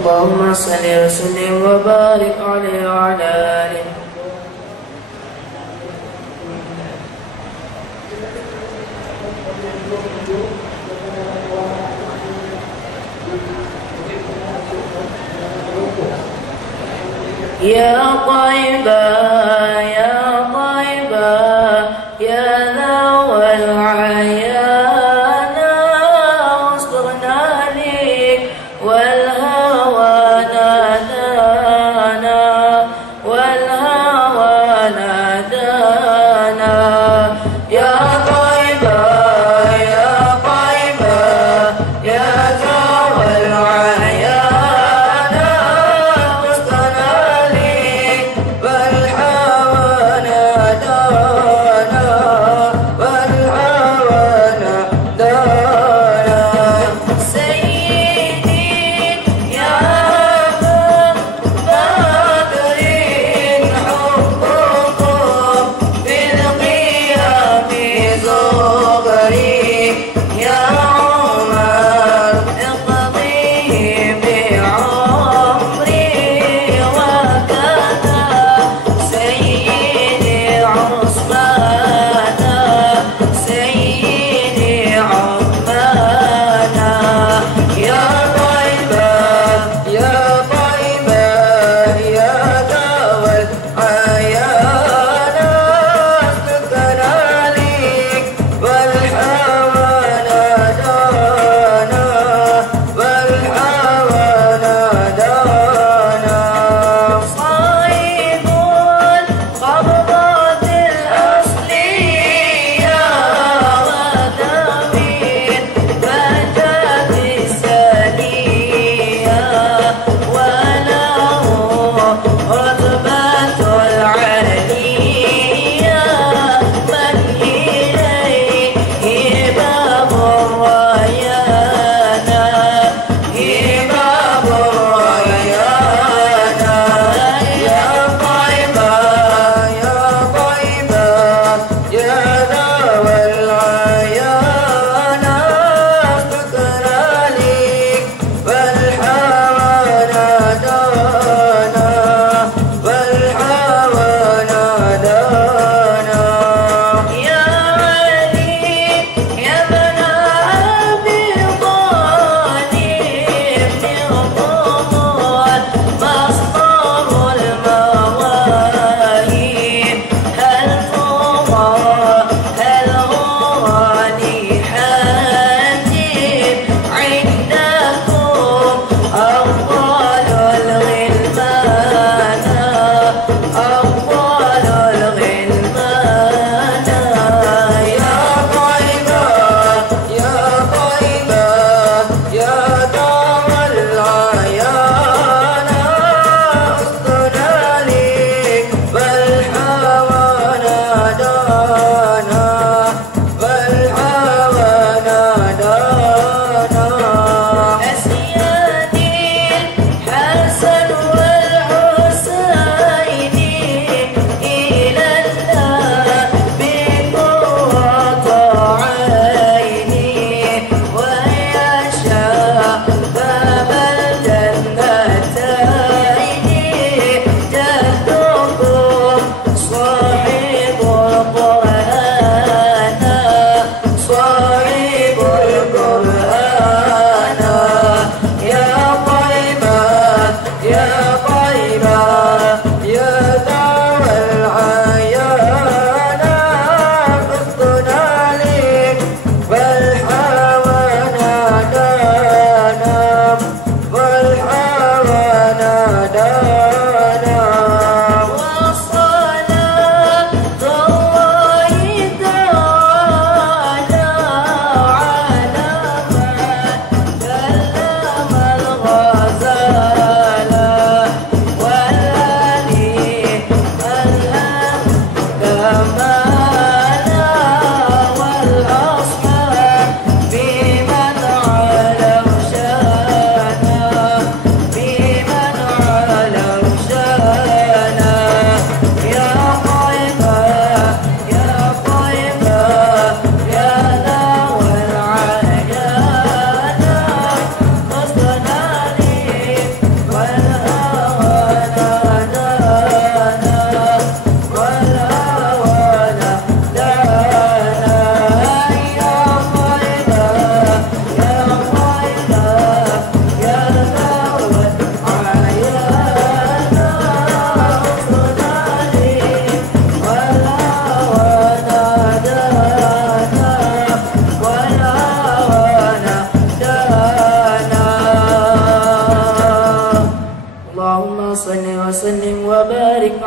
اللهم صل وسلم وبارك عليه وعلى آله. يا طيبة يا طيبة يا ذو العيان اصدرنا لي والهوى نادانا والهوى نادانا يا طيبة يا طيبة يا ذو العيان اصدرنا لي والهوى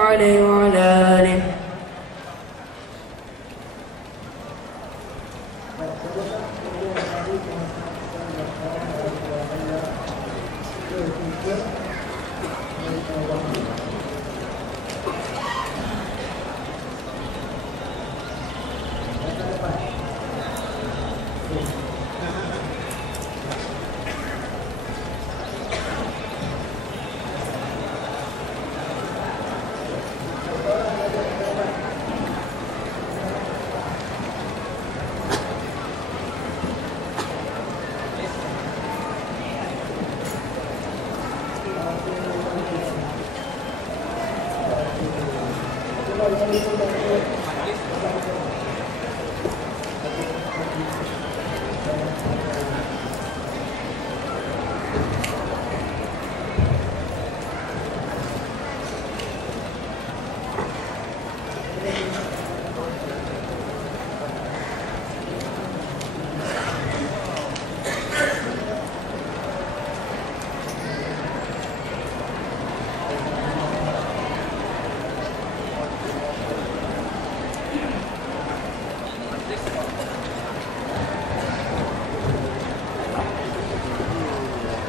عليه وعلى آله.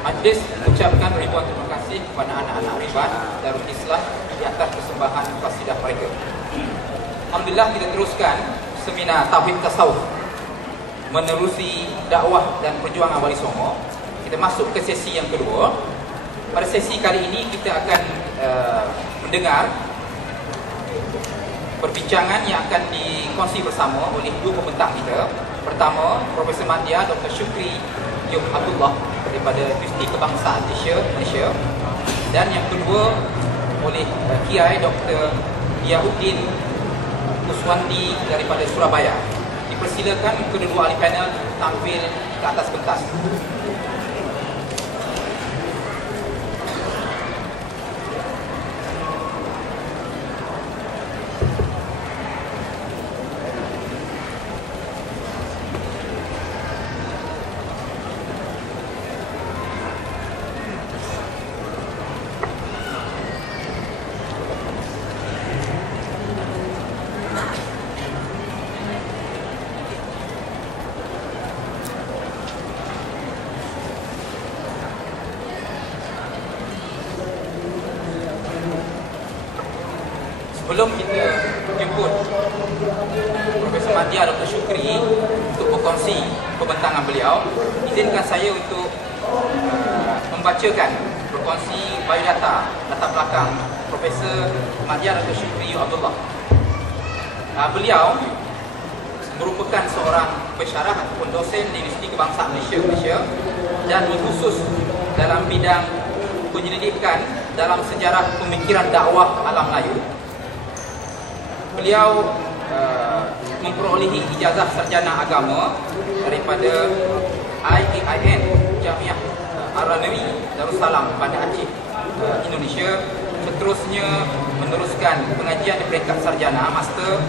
Majlis mengucapkan ribuan terima kasih kepada anak-anak Ribat Darul Islah di atas persembahan qasidah mereka. Alhamdulillah, kita teruskan seminar Tauhid Tasawuf menerusi dakwah dan perjuangan Wali Songo. Kita masuk ke sesi yang kedua. Pada sesi kali ini kita akan mendengar perbincangan yang akan dikongsi bersama oleh dua pembentang kita. Pertama, Profesor Madya Dr. Syukri Yub Abdullah daripada Universiti Kebangsaan Malaysia, dan yang kedua oleh Kiai Dr. Yahuddin Kuswandi daripada Surabaya. Dipersilakan kedua ahli panel tampil ke atas pentas. Sebelum kita jemput Profesor Madya Dr. Syukri untuk berkongsi pembentangan beliau, izinkan saya untuk membacakan, berkongsi biodata, latar belakang Profesor Madya Dr. Syukri Abdullah. Beliau merupakan seorang pensyarah ataupun dosen di Universiti Kebangsaan Malaysia dan berkhusus dalam bidang penyelidikan dalam sejarah pemikiran dakwah alam Melayu. Beliau memperolehi ijazah sarjana agama daripada IAIN Jamiah Ar-Ranewi Darussalam Bandar Aceh, Indonesia. Seterusnya meneruskan pengajian di peringkat sarjana master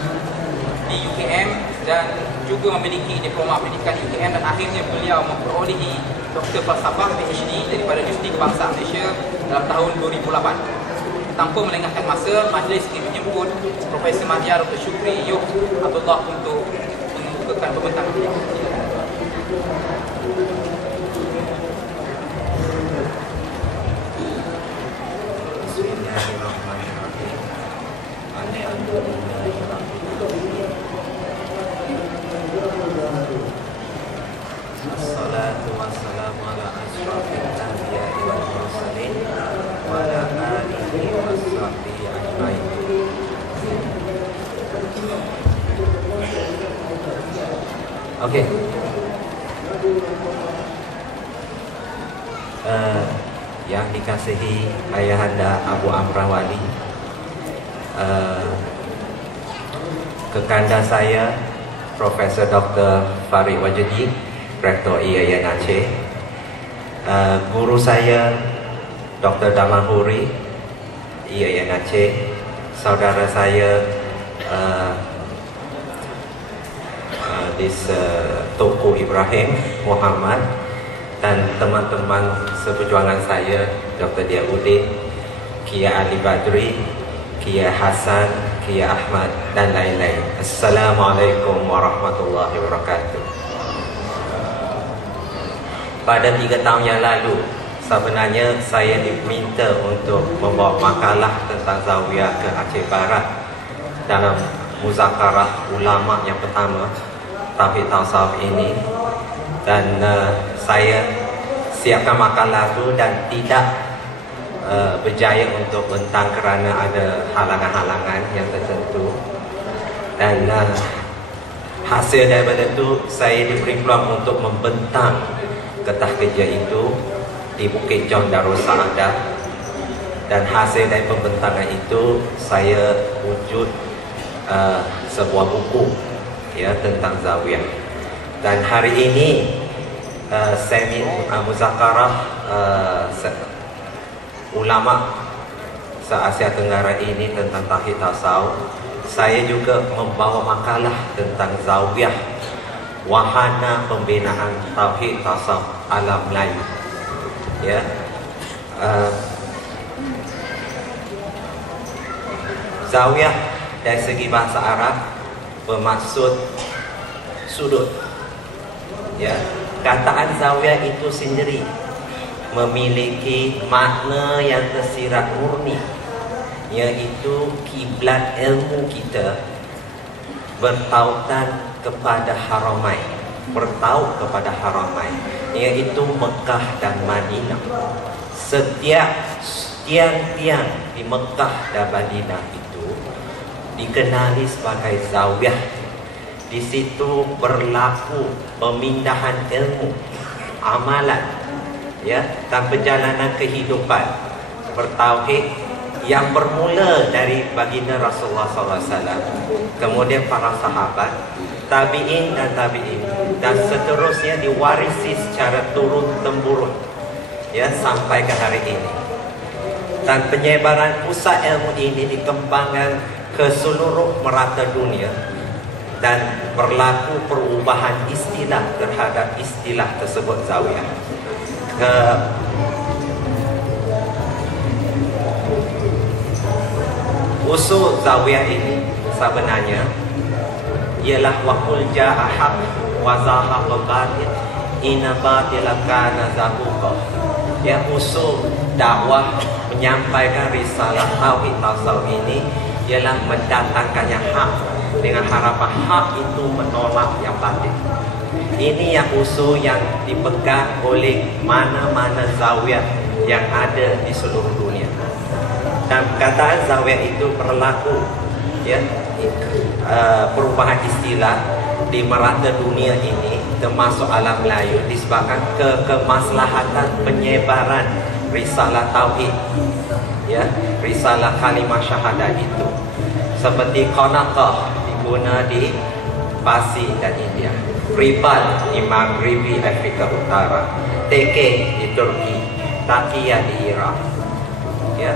di UKM dan juga memiliki diploma pendidikan UKM, dan akhirnya beliau memperolehi Doktor Falsafah PhD daripada Universiti Kebangsaan Malaysia dalam tahun 2008. Tanpa melengahkan masa, majlis ini menjemput Profesor Madya Dr. Syukri Yub Abdullah untuk membukakan pembentangan beliau. Bismillahirrahmanirrahim. Assalatu wassalamu ala asyrafil anbiya'i wal mursalin wa ala alihi washabbihi ajmain. Okey. Yang dikasihi Ayahanda Abu Amrah Wali, kekanda saya Profesor Dr. Farid Wajdi, Rektor IAIN Aceh, guru saya Dr. Damahuri, IAIN Aceh, saudara saya Tuku Ibrahim Muhammad, dan teman-teman seperjuangan saya Dr. Diauddin, Kia Ali Badri, Kia Hasan, Kia Ahmad dan lain-lain. Assalamualaikum warahmatullahi wabarakatuh. Pada 3 tahun yang lalu, sebenarnya saya diminta untuk membawa makalah tentang Zawiyah ke Aceh Barat dalam muzakarah ulama yang pertama Tauhid Tasawuf ini, dan saya siapkan makalah itu dan tidak berjaya untuk bentang kerana ada halangan-halangan yang tertentu. Dan hasil daripada itu saya diberi peluang untuk membentang getah kerja itu di Bukit John Darul Saadah, dan hasil dari pembentangan itu saya wujud sebuah buku ya tentang Zawiyah. Dan hari ini muzakarah ulama se-Asia Tenggara ini tentang Tauhid Tasawuf, saya juga membawa makalah tentang Zawiyah, wahana pembinaan Tauhid Tasawuf ala Melayu. Ya, Zawiyah dari segi bahasa Arab bermaksud sudut. Ya, kataan Zawiyah itu sendiri memiliki makna yang tersirat murni, yaitu kiblat ilmu kita bertautan kepada Haramain, bertaut kepada Haramain, yaitu Mekah dan Madinah. Setiap tiang-tiang di Mekah dan Madinah itu dikenali sebagai Zawiyah. Di situ berlaku pemindahan ilmu, amalan, ya, dan perjalanan kehidupan bertauhid yang bermula dari baginda Rasulullah SAW, kemudian para sahabat, tabi'in dan tabi'in, dan seterusnya diwarisi secara turun-temurun, ya, sampai ke hari ini. Dan penyebaran pusat ilmu ini dikembangkan ke seluruh merata dunia, dan berlaku perubahan istilah terhadap istilah tersebut Zawiyah. Usul Zawiyah ini sebenarnya ialah waqul jaa haq wa zahaqa batil inna batila kana zahuqa. Ya, usul dakwah menyampaikan risalah Tauhid Tasawuf ini ialah mendatangkan yang hak dengan harapan hak itu menolak yang batil. Ini yang usul yang dipegang oleh mana-mana Zawiyah yang ada di seluruh dunia. Dan kataan Zawiyah itu berlaku, ya, perubahan istilah di merata dunia ini, termasuk alam Melayu, disebabkan kemaslahatan penyebaran risalah tauhid, ya, risalah kalimah syahadat itu. Seperti Qanaqah diguna di Parsi dan India, Ribal di Maghribi Afrika Utara, Teke di Turki, Taqiyah di Iraq, ya.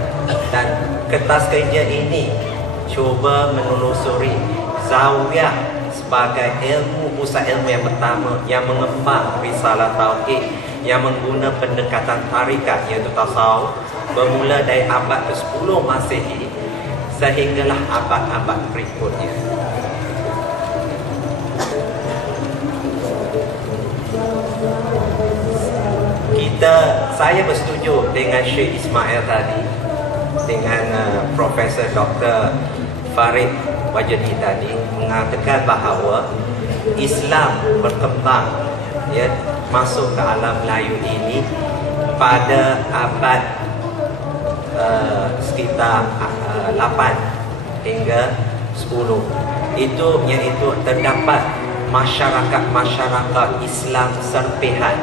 Dan kertas kerja ini cuba menelusuri Zawiyah sebagai pusat ilmu yang pertama yang mengembang risalah tauhid, yang mengguna pendekatan tarikat iaitu tasawuf, bermula dari abad ke-10 Masehi sehinggalah abad-abad berikutnya. Saya bersetuju dengan Syekh Ismail tadi, dengan Profesor Dr. Farid Wajdi tadi, mengatakan bahawa Islam berkembang, ya, masuk ke alam Melayu ini pada abad sekitar 8 hingga 10. Iaitu terdapat masyarakat Islam serpihan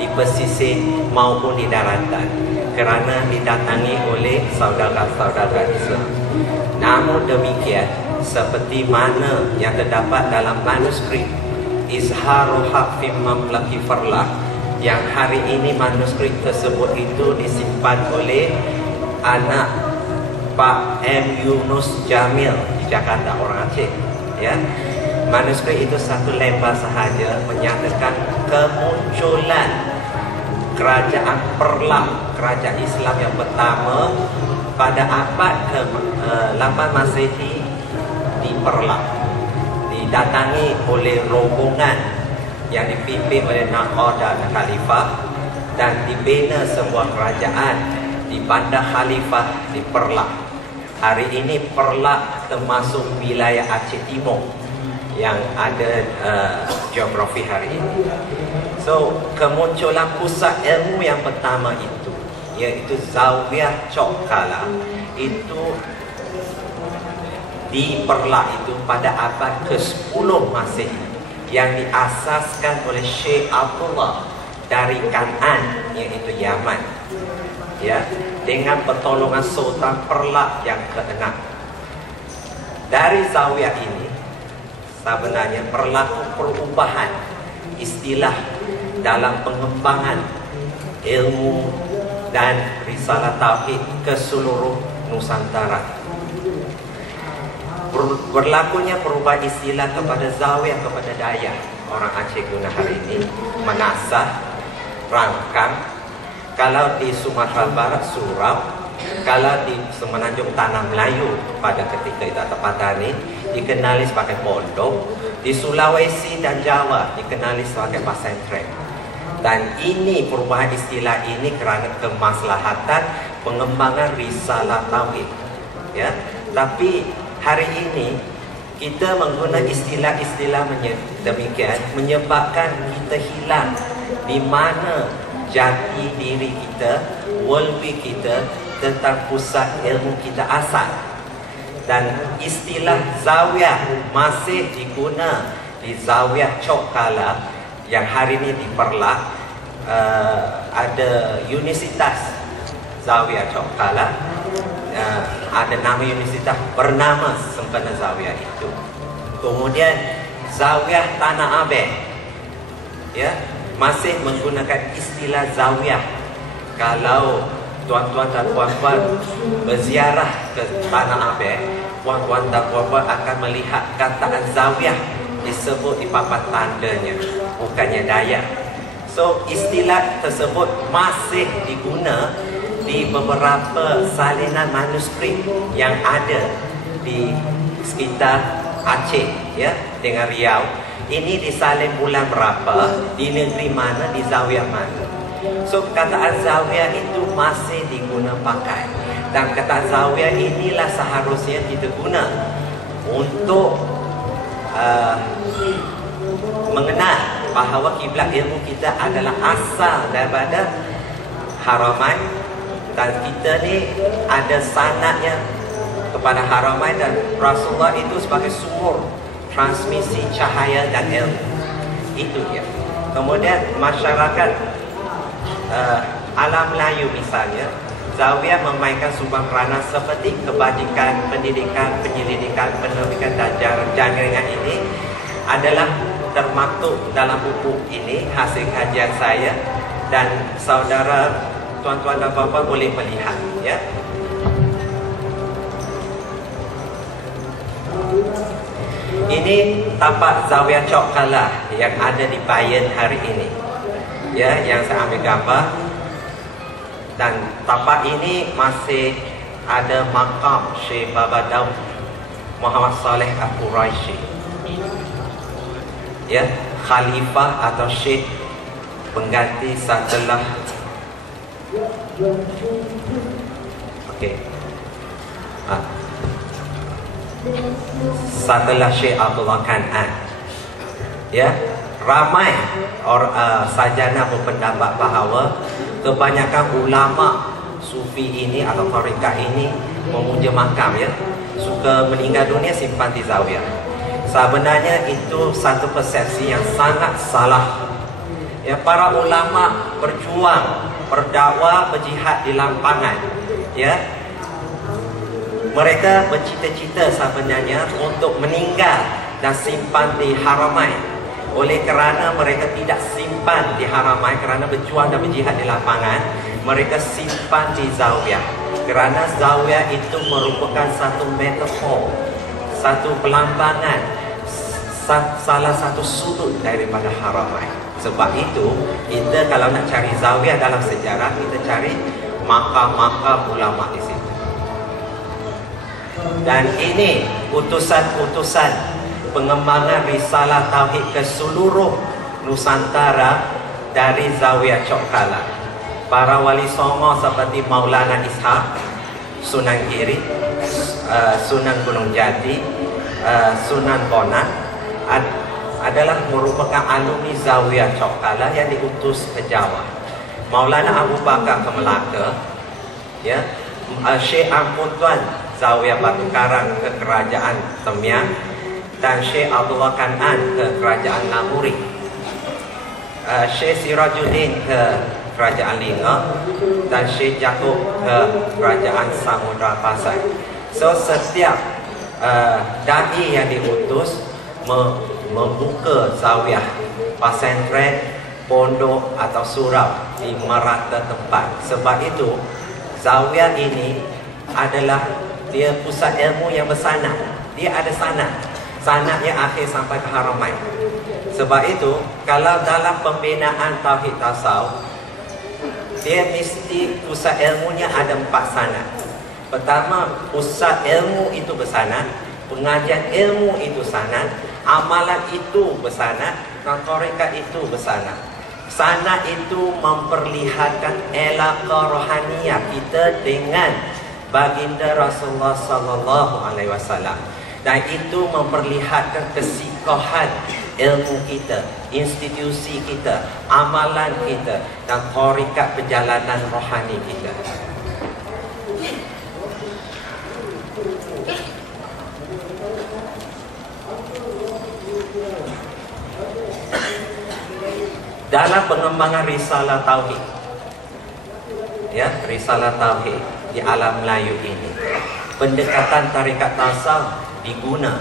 di pesisir maupun di daratan kerana didatangi oleh saudara-saudara Islam. Namun demikian, seperti mana yang terdapat dalam manuskrip Izharul Haq fi Mamlaki Farlah, yang hari ini manuskrip tersebut itu disimpan oleh anak Pak M. Yunus Jamil di Jakarta, orang Aceh, ya. Manuskrip itu satu lembar sahaja menyatakan kemunculan kerajaan Perlah, kerajaan Islam yang pertama pada abad ke-8 Masehi di Perlah, didatangi oleh rombongan yang dipimpin oleh Naqadah dan Khalifah, dan dibina sebuah kerajaan di Bandar Khalifah di Perlah. Hari ini Perlah termasuk wilayah Aceh Timur yang ada geografi hari ini. So, kemunculan pusat ilmu yang pertama itu, iaitu Zawiyah Chok Kala, itu di Perlah itu pada abad ke-10 Masehi, yang diasaskan oleh Syekh Abdullah dari Kan'an, iaitu Yaman, ya, dengan pertolongan Sultan Perlah yang ke-6. Dari zawiyah ini sebenarnya berlaku perubahan istilah dalam pengembangan ilmu dan risalah tauhid ke seluruh Nusantara. Berlakunya perubahan istilah kepada zawiyah, kepada daya orang Aceh guna hari ini, menasah, rangkang. Kalau di Sumatera Barat surau, kalau di Semenanjung Tanah Melayu pada ketika itu atau Patani dikenali sebagai pondok, di Sulawesi dan Jawa dikenali sebagai pesantren. Dan ini perubahan istilah ini kerana kemaslahatan pengembangan risalah tauhid, ya. Tapi hari ini kita menggunakan istilah-istilah demikian menyebabkan kita hilang di mana jati diri kita, worldview kita tentang pusat ilmu kita asal. Dan istilah zawiyah masih diguna di Zawiyah Chok Kala yang hari ini di Perlah. Ada Universitas Zawiyah Chok Kala, ada nama universitas bernama sempena zawiyah itu. Kemudian Zawiyah Tanah Abeh, ya, masih menggunakan istilah zawiyah. Kalau tuan-tuan dan puan-puan berziarah ke Tanah Abeh, tuan-tuan dan puan-puan akan melihat kataan zawiyah disebut di papan tandanya, bukannya daya. So, istilah tersebut masih diguna di beberapa salinan manuskrip yang ada di sekitar Aceh, ya, dengan Riau. Ini disalin bulan berapa, di negeri mana, di zawiyah mana. So, kataan zawiyah itu masih diguna pakai. Dan kataan zawiyah inilah seharusnya kita guna untuk mengenal bahawa kiblat ilmu kita adalah asal daripada Haramain, dan kita ni ada sanadnya kepada Haramain, dan Rasulullah itu sebagai sumur transmisi cahaya dan ilmu. Itu dia. Kemudian masyarakat alam Melayu misalnya, zawiyah memainkan sumbang peranan seperti kebajikan, pendidikan, penyelidikan, penerbitan dan jaringan ini adalah termaktub dalam buku ini, hasil kajian saya, dan saudara, tuan-tuan dan puan-puan boleh melihat, ya. Ini tapak Zawiyah Chok Kala yang ada di Bayan hari ini, ya, yang saya ambil gambar. Dan tapak ini masih ada makam Syekh Baba Daud Muhammad Saleh Al-Quraisy, ya, khalifah atau syekh pengganti setelah setelah Syekh Abdullah Kan'an, ya. Ramai sarjana berpendapat bahawa kebanyakan ulama sufi ini atau tarikat ini memuja makam, ya, suka meninggal dunia simpan di zawiyah. Sebenarnya itu satu persepsi yang sangat salah. Ya, para ulama berjuang, berdakwah, berjihad di lapangan, ya. Mereka bercita-cita sebenarnya untuk meninggal dan simpan di Haramain. Oleh kerana mereka tidak simpan di Haramain kerana berjuang dan berjihad di lapangan, mereka simpan di zawiyah. Kerana zawiyah itu merupakan satu metafor, satu pelambangan, salah satu sudut daripada Haramain. Sebab itu, kita kalau nak cari zawiyah dalam sejarah, kita cari makam-makam ulama di situ. Dan ini utusan-utusan pengembangan risalah tauhid ke seluruh Nusantara dari Zawiya Chok Kala. Para wali songo seperti Maulana Ishaq, Sunan Giri, Sunan Gunung Jati, Sunan Bonang adalah merupakan alumni Zawiya Chok Kala yang diutus ke Jawa. Maulana Abu Bakar ke Melaka, ya, Syekh Ampun Tuan Zawiya Batu Karang ke Kerajaan Semiang, dan Syekh Abdullah Kanan ke Kerajaan Lahuri, Syekh Sirajuddin ke Kerajaan Lingga, dan Syekh Jakub ke Kerajaan Samudra Pasai. So setiap dai yang diutus membuka zawiyah, pesantren, pondok atau surau di merata tempat. Sebab itu zawiyah ini adalah dia pusat ilmu yang bersanad. Dia ada sanad, sanad yang akhir sampai ke Haramain. Sebab itu kalau dalam pembinaan tauhid tasawuf, dia mesti pusat ilmunya ada 4 sanad. Pertama, pusat ilmu itu bersanad, pengajian ilmu itu sanad, amalan itu bersanad, dan tarekat itu bersanad. Sanad itu memperlihatkan elaqah rohaniyah kita dengan baginda Rasulullah sallallahu alaihi wasallam. Dan itu memperlihatkan kesikohan ilmu kita, institusi kita, amalan kita, dan tarekat perjalanan rohani kita. Dalam pengembangan risalah tauhid, ya, risalah tauhid di alam Melayu ini, pendekatan tarekat tasawuf diguna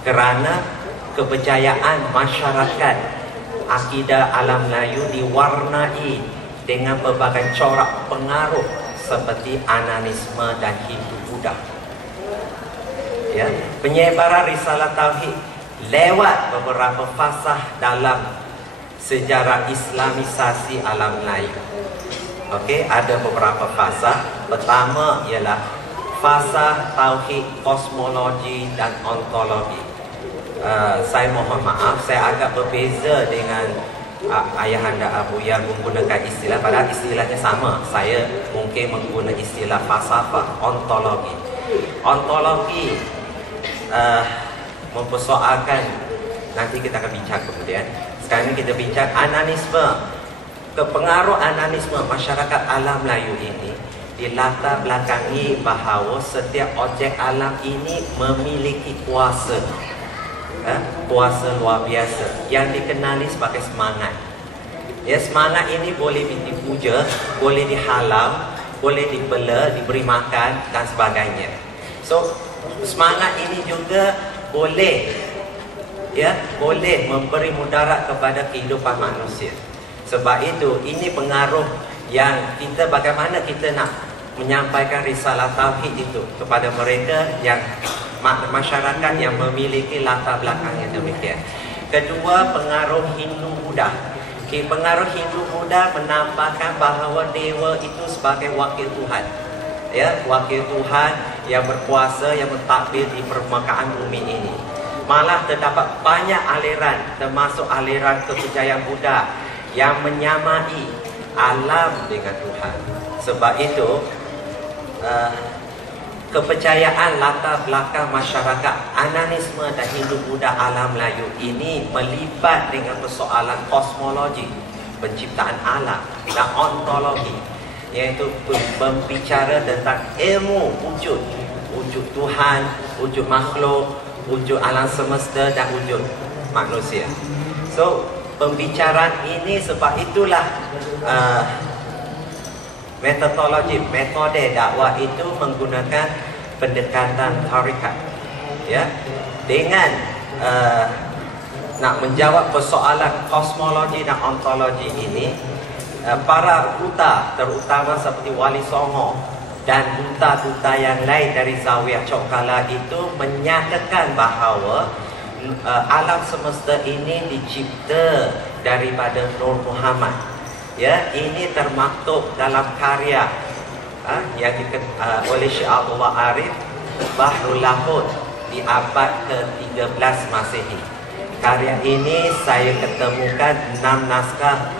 kerana kepercayaan masyarakat akidah alam Melayu diwarnai dengan berbagai corak pengaruh seperti ananisme dan Hindu-Buddha. Ya, penyebaran risalah tauhid lewat beberapa fasah dalam sejarah Islamisasi alam Melayu. Okey, ada beberapa fasa. Pertama ialah fasa tauhid kosmologi dan ontologi. Saya mohon maaf, saya agak berbeza dengan ayahanda Abuya menggunakan istilah, padahal istilahnya sama. Saya mungkin menggunakan istilah falsafah ontologi. Ontologi mempersoalkan, nanti kita akan bincang kemudian. Sekarang ini kita bincang ananisme. Kepengaruh ananisme masyarakat alam Melayu ini dilatar belakangi bahawa setiap objek alam ini memiliki kuasa, kuasa luar biasa yang dikenali sebagai semangat. Ya, semangat ini boleh dipuja, boleh dihalau, boleh dibela, diberi makan dan sebagainya. So semangat ini juga boleh, ya, boleh memberi mudarat kepada kehidupan manusia. Sebab itu ini pengaruh yang kita, bagaimana kita nak menyampaikan risalah tauhid itu kepada mereka yang masyarakat yang memiliki latar belakang yang demikian. Kedua, pengaruh Hindu-Buddha. Pengaruh Hindu-Buddha menambahkan bahawa dewa itu sebagai wakil Tuhan, ya, wakil Tuhan yang berkuasa, yang mentadbir di permukaan bumi ini. Malah terdapat banyak aliran, termasuk aliran kepercayaan Buddha yang menyamai alam dengan Tuhan. Sebab itu kepercayaan latar belakang masyarakat ananisme dan Hindu-Buddha alam Melayu ini melibat dengan persoalan kosmologi, penciptaan alam, dan ontologi, iaitu berbicara tentang ilmu wujud, wujud Tuhan, wujud makhluk, wujud alam semesta dan wujud manusia. So pembicaraan ini, sebab itulah metodologi, metode dakwah itu menggunakan pendekatan tarekat, ya, dengan nak menjawab persoalan kosmologi dan ontologi ini. Para duta, terutama seperti Wali Songo dan duta-duta yang lain dari Zawiya Chok Kala itu menyatakan bahawa alam semesta ini dicipta daripada Nur Muhammad. Ya, ini termaktub dalam karya yang oleh Syekh Abdullah Arif Bahrul Lahut di abad ke-13 Masehi. Karya ini saya ketemukan 6 naskah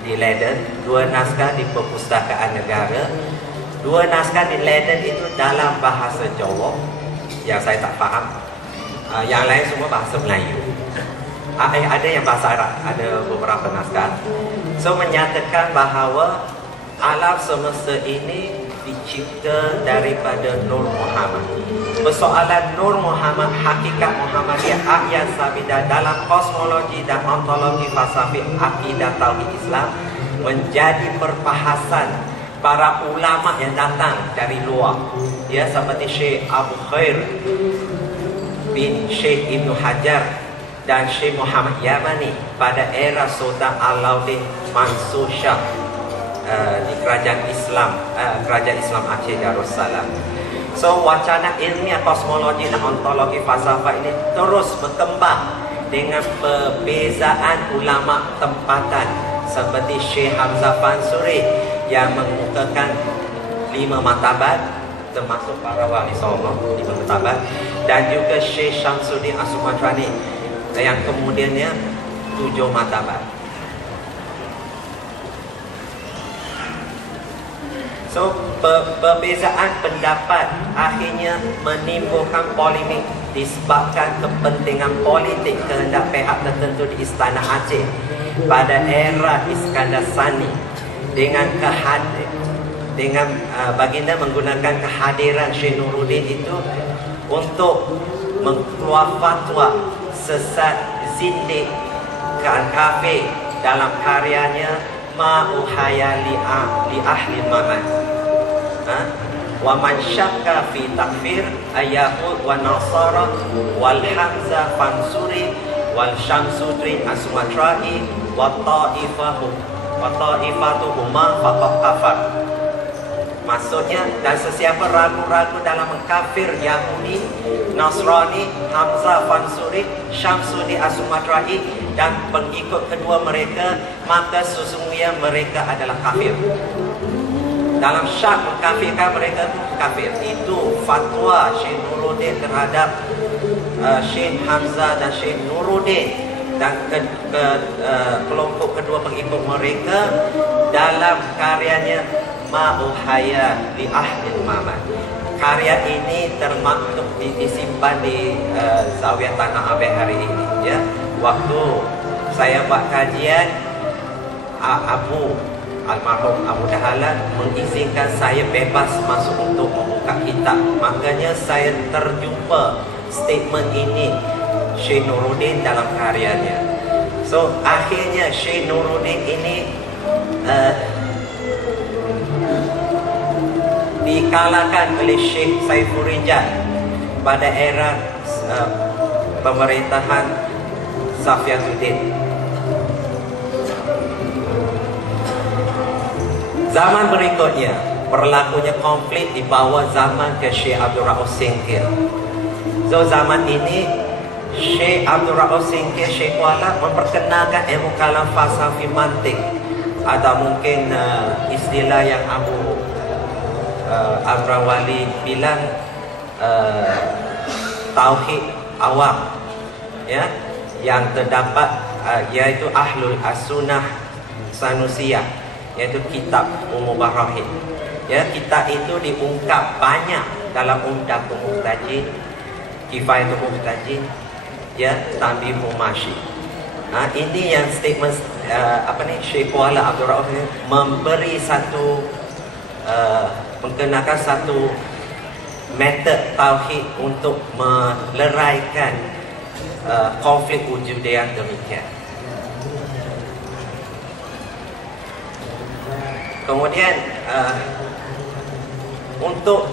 di Leiden, 2 naskah di Perpustakaan Negara. 2 naskah di Leiden itu dalam bahasa Jawa yang saya tak faham. Yang lain semua bahasa Melayu. Ada yang bahasa Arab, ada beberapa naskah. So menyatakan bahawa alam semesta ini dicipta daripada Nur Muhammad. Persoalan Nur Muhammad, hakikat Muhammadiyah, ayat sabidah dalam kosmologi dan ontologi falsafah akidah tauhid Islam menjadi perbahasan para ulama yang datang dari luar. Ya, seperti Syekh Abu Khair bin Syekh Ibn Hajar dan Syekh Muhammad Yamani pada era Sultan Alauddin Mansur Shah di kerajaan Islam Aceh Darussalam. So wacana ilmiah kosmologi dan ontologi falsafah ini terus berkembang dengan perbezaan ulama tempatan seperti Syekh Hamzah Fansuri yang mengemukakan 5 martabat termasuk para wali songo 5 martabat, dan juga Syekh Syamsuddin As-Sumatrani yang kemudiannya 7 martabat. So perbezaan pendapat akhirnya menimbulkan polemik disebabkan kepentingan politik kehendak pihak tertentu di Istana Aceh pada era Iskandar Sani dengan baginda menggunakan kehadiran Syekh Nuruddin itu untuk mengeluarkan fatwa sesat, zindik, kafir dalam karyanya Ma'uhaya li ahli mamat. Wa man syakka fi takfir ayahud wa nasara wal hamza fansuri wal syamsudrin as-sumatrai wa ta'ifatuhuma faqad kafar. Maksudnya, dan sesiapa ragu-ragu dalam mengkafir Yahudi, Nasrani, Hamzah Fansuri, Syamsuddin As-Sumatrai dan pengikut kedua mereka, maka sesungguhnya mereka adalah kafir. Dalam syak mengkafirkan mereka itu kafir. Itu fatwa Syekh Nuruddin terhadap Syekh Hamzah dan Syekh Nuruddin dan kelompok kedua pengikut mereka dalam karyanya Ma'uhaya li ahli mamat. Karya ini termaktub disimpan di Zawiyah Tanah Abang hari ini. Ya, waktu saya buat kajian, almarhum Abu Dahlan mengizinkan saya bebas masuk untuk membuka kitab. Makanya saya terjumpa statement ini Syekh Nuruddin dalam karyanya. So akhirnya Syekh Nuruddin ini dikalahkan oleh Syekh Saiful Rijal pada era pemerintahan Safiatuddin. Zaman berikutnya berlakunya konflik di bawah zaman ke Syekh Abdul Rauf Singkil. So zaman ini Syekh Abdul Rauf Singkil, Syekh Kuala memperkenalkan ilmu kalam falsafi mantik, atau mungkin istilah yang Abu Amrawali bilang tauhid awam, ya, yang terdapat yaitu Ahlul As-Sunnah Sanusiyah, yaitu kitab Umubarahid. Ya, kitab itu diungkap banyak dalam Umdatul Muhtajin, Kifayatul Muhtajin, ya, Tanbihul Masyid. Ini yang statement Syekh Kuala Abdul Rauf memberi satu mengenakan satu metode tauhid untuk meleraikan konflik wujud yang demikian. Kemudian untuk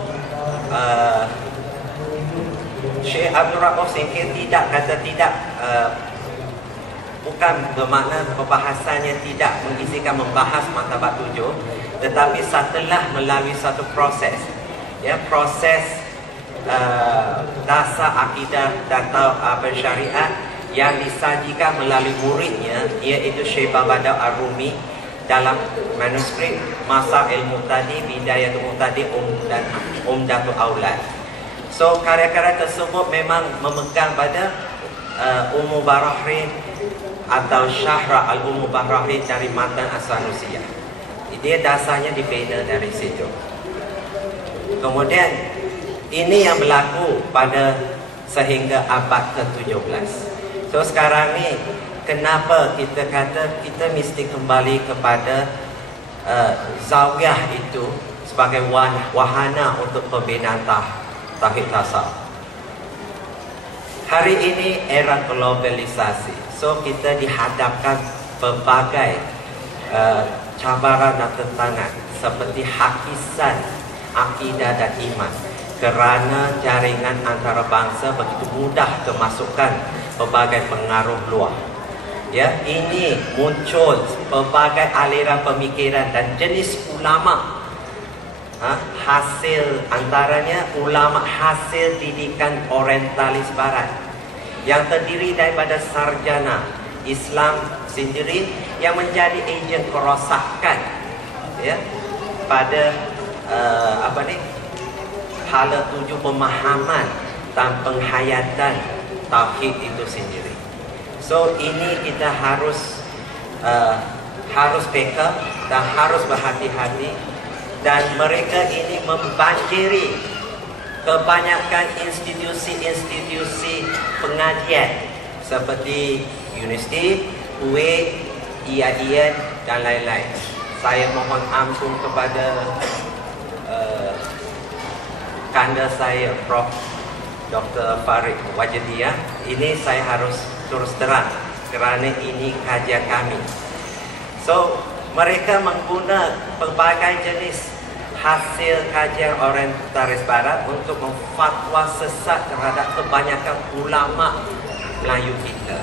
Syekh Abdul Rauf Singkil tidak kata tidak, bukan bermakna pembahasannya tidak mengizinkan membahas martabat 7, tetapi setelah melalui satu proses, ya, proses dasar akidah dan syariat yang disajikan melalui muridnya, iaitu Syekh Babadaw Ar-Rumi dalam manuskrip Masail Muqtadi, Bidayatul Muqtadi dan Umdatul Aulad. So karya-karya tersebut memang memegang pada Ummu Barahrin atau Syahra al-Ummu Barahrin dari Matan As-Sanusiyah. Dia dasarnya dibina dari situ. Kemudian ini yang berlaku pada sehingga abad ke-17. So sekarang ni kenapa kita kata kita mesti kembali kepada zawiyah itu sebagai wahana untuk pembinaan tauhid tasawuf. Hari ini era globalisasi. So kita dihadapkan berbagai cabaran dan tantangan seperti hakisan akidah dan iman. Kerana jaringan antara bangsa begitu mudah kemasukan berbagai pengaruh luar. Ya, ini muncul berbagai aliran pemikiran dan jenis ulama. Hasil antaranya ulama hasil didikan orientalis barat yang terdiri daripada sarjana Islam sendiri yang menjadi ejen kerosakan ya pada hala tuju pemahaman dan penghayatan tauhid itu sendiri. So ini kita harus peka dan harus berhati-hati. Dan mereka ini membanjiri kebanyakan institusi-institusi pengajian seperti universiti, UIN, IAIN dan lain-lain. Saya mohon ampun kepada kanda saya Prof. Dr. Farid Wajidiyah. Ini saya harus terus terang kerana ini kajian kami. So mereka menggunakan pelbagai jenis hasil kajian orientalis barat untuk memfatwa sesat terhadap kebanyakan ulama Melayu kita.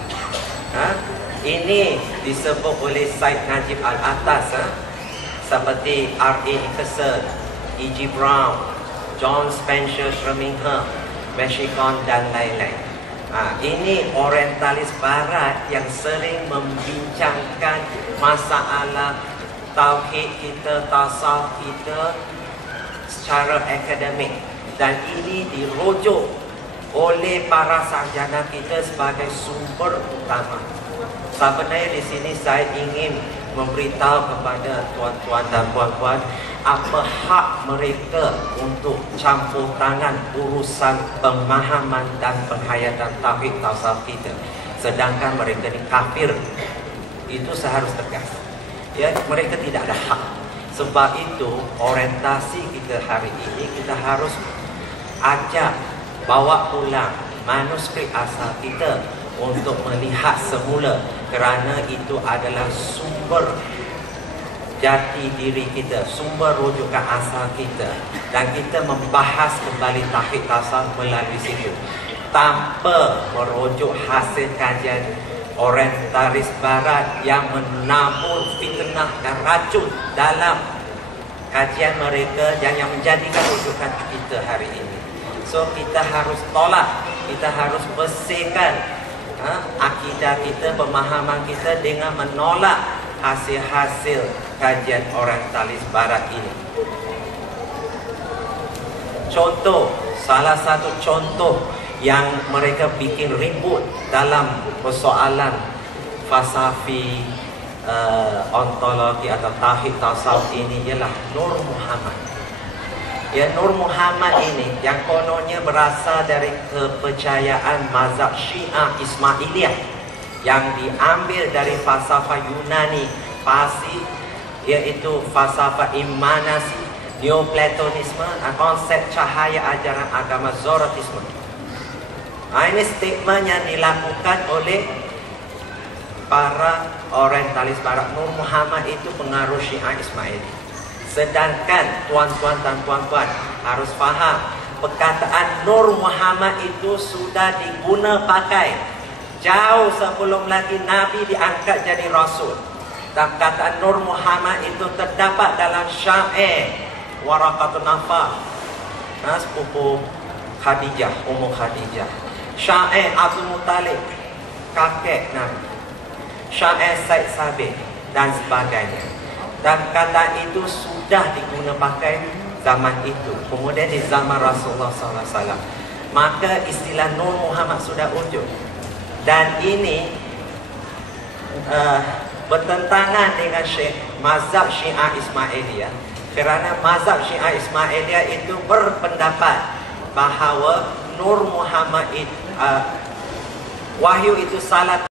Ini disebut oleh Syed Najib Al-Atas seperti R.A. Dickerson, E.G. Brown, John Spencer Shermingham, Meshikon dan lain-lain. Ini orientalis barat yang sering membincangkan masalah tauhid kita, tasawuf kita secara akademik, dan ini dirujuk oleh para sarjana kita sebagai sumber utama. Sebenarnya di sini saya ingin memberitahu kepada tuan-tuan dan puan-puan apa hak mereka untuk campur tangan urusan pemahaman dan penghayatan tauhid tasawuf kita, sedangkan mereka ni kafir. Itu seharusnya tegas. Ya, mereka tidak ada hak. Sebab itu orientasi kita hari ini kita harus ajak bawa pulang manuskrip asal kita untuk melihat semula, kerana itu adalah sumber jati diri kita, sumber rujukan asal kita, dan kita membahas kembali tauhid tasawuf melalui situ tanpa merujuk hasil kajian orientalis barat yang menabur fitnah dan racun dalam kajian mereka dan yang menjadikan rujukan kita hari ini. So kita harus tolak, kita harus bersihkan akidah kita, pemahaman kita dengan menolak hasil-hasil kajian orientalis barat ini. Contoh, salah satu contoh yang mereka bikin ribut dalam persoalan falsafi ontologi atau tauhid tasawuf ini ialah Nur Muhammad. Ya, Nur Muhammad ini yang kononnya berasal dari kepercayaan mazhab Syiah Ismailiyah yang diambil dari falsafah Yunani Parsi, iaitu falsafah Imanasi, Neoplatonisme dan konsep cahaya ajaran agama Zoroastisme. Ini statement yang dilakukan oleh para orientalis barat. Nur Muhammad itu pengaruh Syiah Ismaili. Sedangkan tuan-tuan dan puan-puan harus faham, perkataan Nur Muhammad itu sudah diguna pakai jauh sebelum lagi Nabi diangkat jadi Rasul. Dan perkataan Nur Muhammad itu terdapat dalam syair Waraqatun Nafal, sepupu Khadijah, Ummu Khadijah, syair Abdul Muttalib, kakek Nabi, syair Said Sabiq dan sebagainya. Dan kata itu sudah diguna pakai zaman itu. Kemudian di zaman Rasulullah SAW, maka istilah Nur Muhammad sudah wujud. Dan ini bertentangan dengan mazhab Syiah Ismailiyah, kerana mazhab Syiah Ismailiyah itu berpendapat bahawa Nur Muhammad wahyu itu salah